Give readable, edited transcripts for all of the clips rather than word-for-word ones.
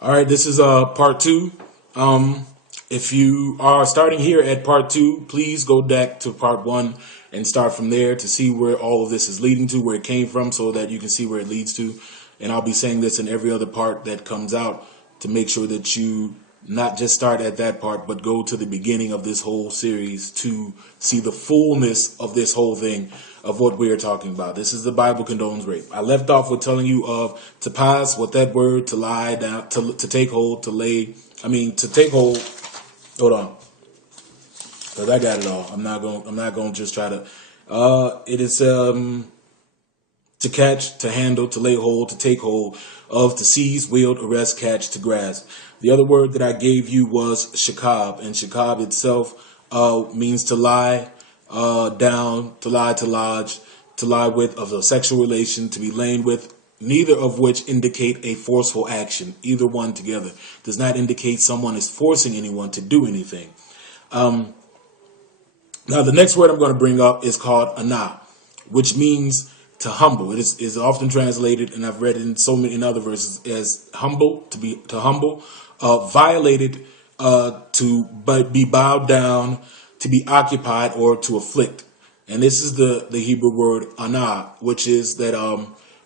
All right, this is part two. If you are starting here at part two, please go back to part one and start from there to see where all of this is leading to, where it came from, so that you can see where it leads to. And I'll be saying this in every other part that comes out to make sure that you not just start at that part, but go to the beginning of this whole series to see the fullness of this whole thing of what we are talking about. This is the Bible condones rape. I left off with telling you of to pass, what that word, to lie down, to take hold, to lay, to take hold. Hold on, because I got it all. I'm not going to just try to. It is to catch, to handle, to lay hold, to take hold of, to seize, wield, arrest, catch, to grasp. The other word that I gave you was shakab, and shakab itself means to lie down, to lie, to lodge, to lie with, of a sexual relation, to be lain with, neither of which indicate a forceful action. Either one together does not indicate someone is forcing anyone to do anything. Now, the next word I'm going to bring up is called ana, which means to humble. It is often translated, and I've read it in so many in other verses, as humble, to humble, violated, to be bowed down, to be occupied, or to afflict. And this is the Hebrew word ana, which is that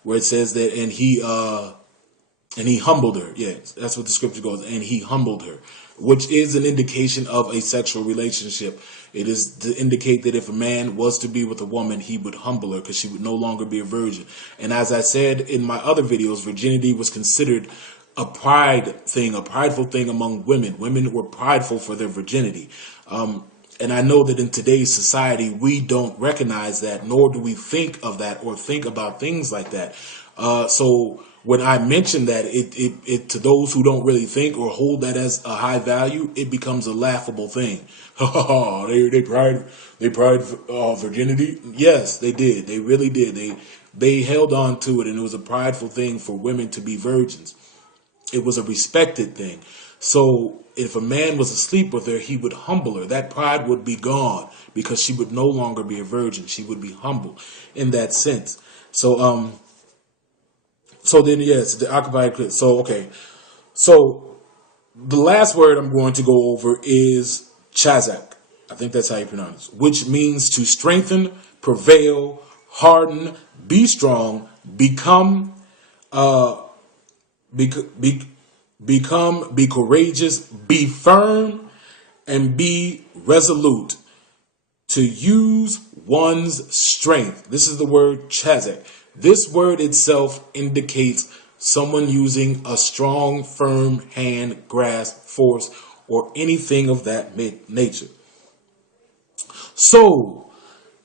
where it says that and he humbled her. Yes, that's what the scripture goes. And he humbled her, which is an indication of a sexual relationship. It is to indicate that if a man was to be with a woman, he would humble her because she would no longer be a virgin. And as I said in my other videos, virginity was considered a prideful thing among women. Women were prideful for their virginity. And I know that in today's society, we don't recognize that, nor do we think of that or think about things like that. So when I mention that, it to those who don't really think or hold that as a high value, it becomes a laughable thing. they pride virginity. Yes, they did. They really did. They held on to it, and it was a prideful thing for women to be virgins. It was a respected thing. So if a man was asleep with her, he would humble her. That pride would be gone because she would no longer be a virgin. She would be humble in that sense. So then yes, the occupied. So okay. So the last word I'm going to go over is chazak. I think that's how you pronounce it, which means to strengthen, prevail, harden, be strong, become, be courageous, be firm, and be resolute. To use one's strength. This is the word chazak. This word itself indicates someone using a strong, firm hand, grasp, force, or anything of that nature. So,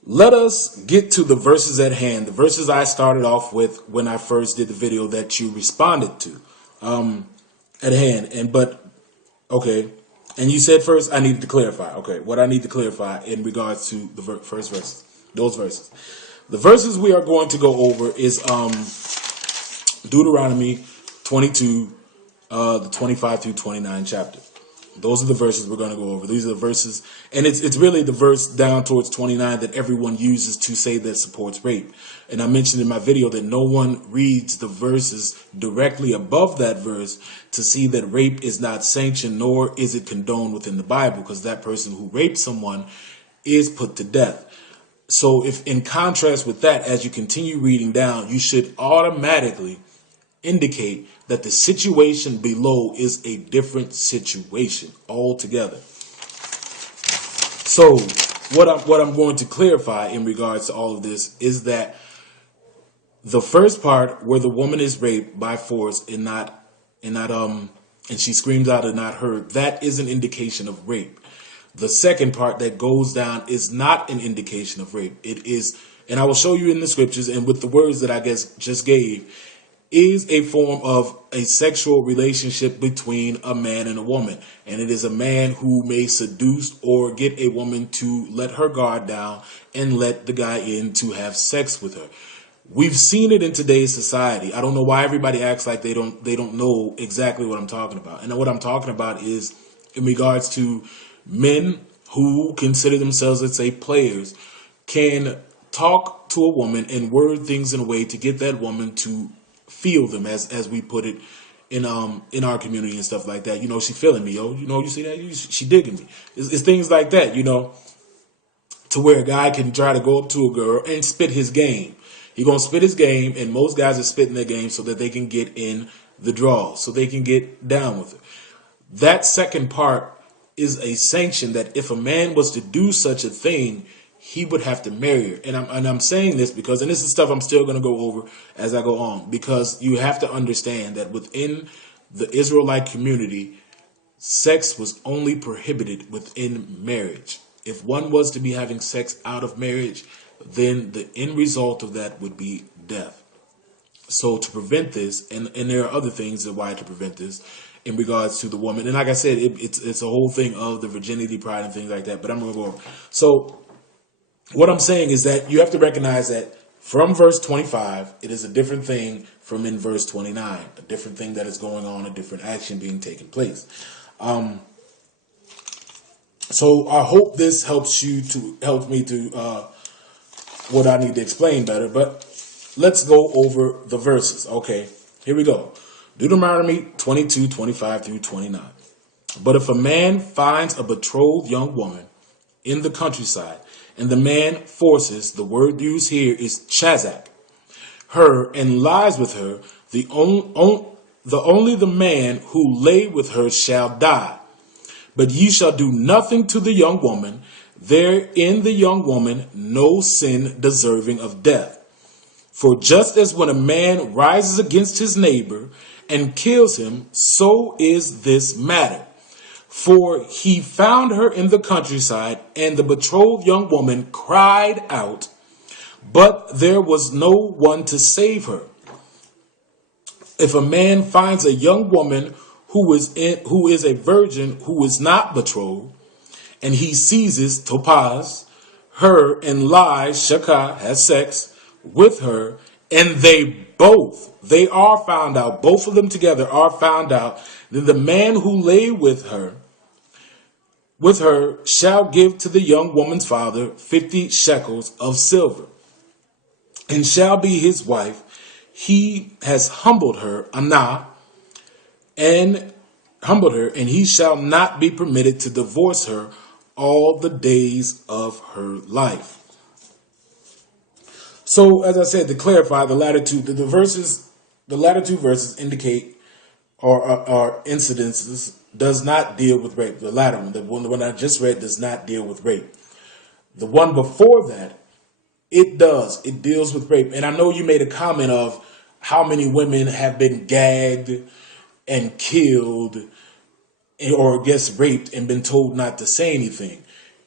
let us get to the verses at hand. The verses I started off with when I first did the video that you responded to at hand. Okay. And you said first I needed to clarify. Okay, what I need to clarify in regards to the first verses, those verses. The verses we are going to go over is Deuteronomy 22, the 25 through 29 chapter. Those are the verses we're going to go over. These are the verses, and it's really the verse down towards 29 that everyone uses to say that supports rape. And I mentioned in my video that no one reads the verses directly above that verse to see that rape is not sanctioned, nor is it condoned within the Bible, because that person who raped someone is put to death. So if in contrast with that, as you continue reading down, you should automatically indicate that the situation below is a different situation altogether. So what I'm going to clarify in regards to all of this is that the first part where the woman is raped by force and she screams out and not heard, that is an indication of rape. The second part that goes down is not an indication of rape. It is, and I will show you in the scriptures and with the words that I just gave, is a form of a sexual relationship between a man and a woman. And it is a man who may seduce or get a woman to let her guard down and let the guy in to have sex with her. We've seen it in today's society. I don't know why everybody acts like they don't know exactly what I'm talking about. And what I'm talking about is in regards to men who consider themselves, let's say, players, can talk to a woman and word things in a way to get that woman to feel them, as we put it in our community and stuff like that. You know, she feeling me, yo. You know, you see that? She digging me. It's things like that, you know, to where a guy can try to go up to a girl and spit his game. He gonna spit his game, and most guys are spitting their game so that they can get in the draw, so they can get down with it. That second part is a sanction that if a man was to do such a thing, he would have to marry her. And I'm saying this because, and this is stuff I'm still going to go over as I go on, because you have to understand that within the Israelite community, sex was only prohibited within marriage. If one was to be having sex out of marriage, then the end result of that would be death. So to prevent this, and there are other things that why to prevent this in regards to the woman. And like I said, it's a whole thing of the virginity pride and things like that. But I'm going to go over. So what I'm saying is that you have to recognize that from verse 25, it is a different thing from in verse 29, a different thing that is going on, a different action being taken place. So I hope this helps me to what I need to explain better. But let's go over the verses. Okay, here we go. Deuteronomy 22, 25 through 29. But if a man finds a betrothed young woman in the countryside, and the man forces, the word used here is chazak, her, and lies with her, only the man who lay with her shall die. But ye shall do nothing to the young woman, there in the young woman no sin deserving of death. For just as when a man rises against his neighbor and kills him, so is this matter. For he found her in the countryside, and the betrothed young woman cried out, but there was no one to save her. If a man finds a young woman who is a virgin who is not betrothed, and he seizes topaz, her, and lies, shakah, has sex with her, and they are found out, both of them together are found out, then the man who lay with her shall give to the young woman's father 50 shekels of silver, and shall be his wife. He has humbled her, and he shall not be permitted to divorce her all the days of her life. So, as I said, to clarify, the latter two verses indicate or incidences does not deal with rape. The latter one, the one I just read, does not deal with rape. The one before that, it does. It deals with rape. And I know you made a comment of how many women have been gagged and killed or raped and been told not to say anything.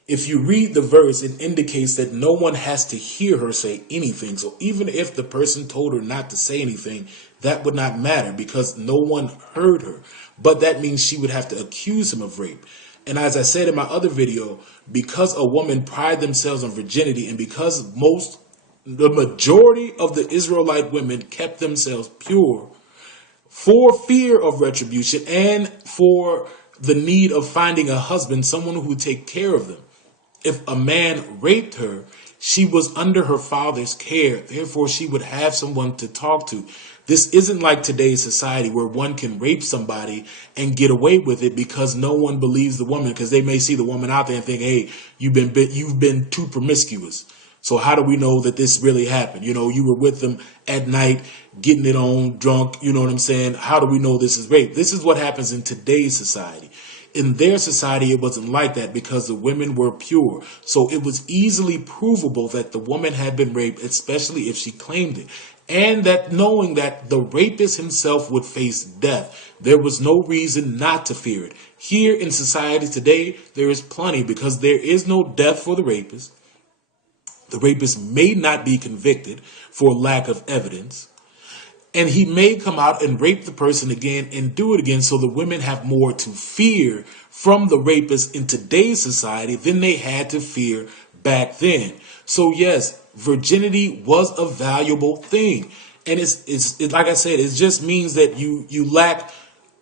If you read the verse, it indicates that no one has to hear her say anything. So even if the person told her not to say anything, that would not matter because no one heard her. But that means she would have to accuse him of rape. And as I said in my other video, because a woman pride themselves on virginity, and because the majority of the Israelite women kept themselves pure for fear of retribution and for the need of finding a husband, someone who would take care of them. If a man raped her, she was under her father's care. Therefore, she would have someone to talk to. This isn't like today's society where one can rape somebody and get away with it because no one believes the woman, because they may see the woman out there and think, hey, you've been too promiscuous. So how do we know that this really happened? You know, you were with them at night, getting it on, drunk, you know what I'm saying? How do we know this is rape? This is what happens in today's society. In their society, it wasn't like that because the women were pure. So it was easily provable that the woman had been raped, especially if she claimed it. And that knowing that the rapist himself would face death, there was no reason not to fear it. Here in society today, there is plenty because there is no death for the rapist. The rapist may not be convicted for lack of evidence. And he may come out and rape the person again and do it again. So the women have more to fear from the rapist in today's society than they had to fear back then. So yes, virginity was a valuable thing. And it's like I said, it just means that you lack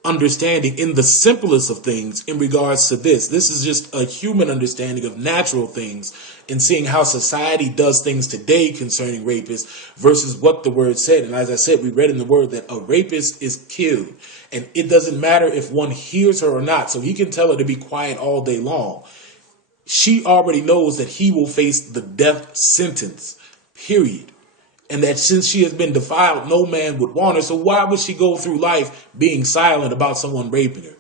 understanding in the simplest of things in regards to this. This is just a human understanding of natural things and seeing how society does things today concerning rapists versus what the word said. And as I said, we read in the word that a rapist is killed. And it doesn't matter if one hears her or not. So he can tell her to be quiet all day long. She already knows that he will face the death sentence, period. And that since she has been defiled, no man would want her. So why would she go through life being silent about someone raping her?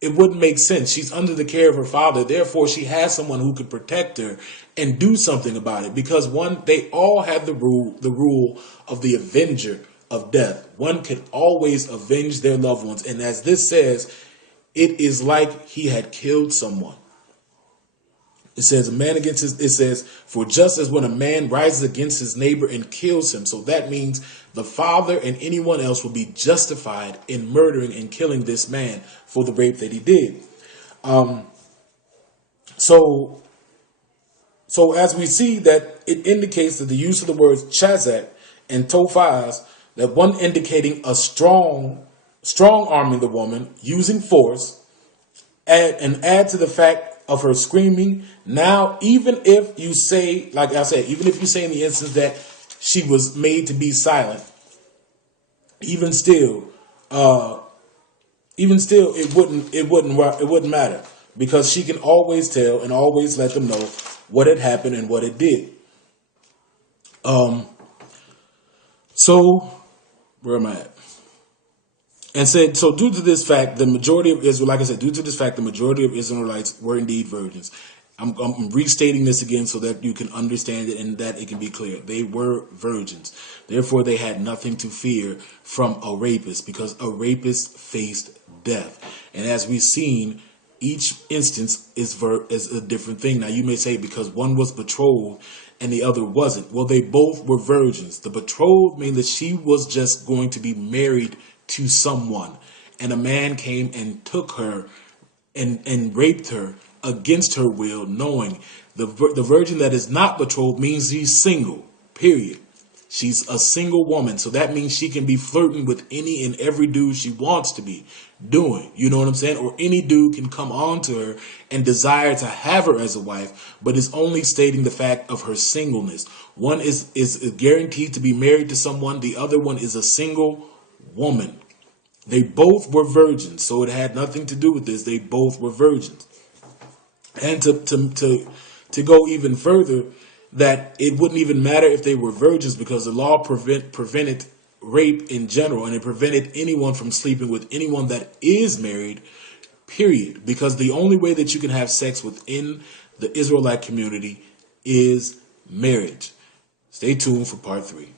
It wouldn't make sense. She's under the care of her father. Therefore, she has someone who could protect her and do something about it. Because one, they all have the rule of the avenger of death. One could always avenge their loved ones. And as this says, it is like he had killed someone. It says, it says, for just as when a man rises against his neighbor and kills him. So that means the father and anyone else will be justified in murdering and killing this man for the rape that he did. So as we see that it indicates that the use of the words chazak and tophaz, that one indicating a strong arming the woman, using force, add to the fact of her screaming. Now, even if you say, like I said, even if you say in the instance that she was made to be silent, even still, it wouldn't matter, because she can always tell and always let them know what had happened and what it did. So where am I at? And said, so due to this fact, the majority of Israel, like I said, due to this fact, the majority of Israelites were indeed virgins. I'm restating this again so that you can understand it and that it can be clear. They were virgins. Therefore, they had nothing to fear from a rapist, because a rapist faced death. And as we've seen, each instance is a different thing. Now, you may say because one was betrothed and the other wasn't. Well, they both were virgins. The betrothed means that she was just going to be married to someone, and a man came and took her and raped her against her will, knowing the virgin that is not betrothed means she's single, period. She's a single woman, so that means she can be flirting with any and every dude she wants to be doing, you know what I'm saying? Or any dude can come on to her and desire to have her as a wife, but is only stating the fact of her singleness. One is guaranteed to be married to someone, the other one is a single woman. They both were virgins, so it had nothing to do with this. They both were virgins. And to go even further, that it wouldn't even matter if they were virgins, because the law prevented rape in general, and it prevented anyone from sleeping with anyone that is married, period. Because the only way that you can have sex within the Israelite community is marriage. Stay tuned for part 3.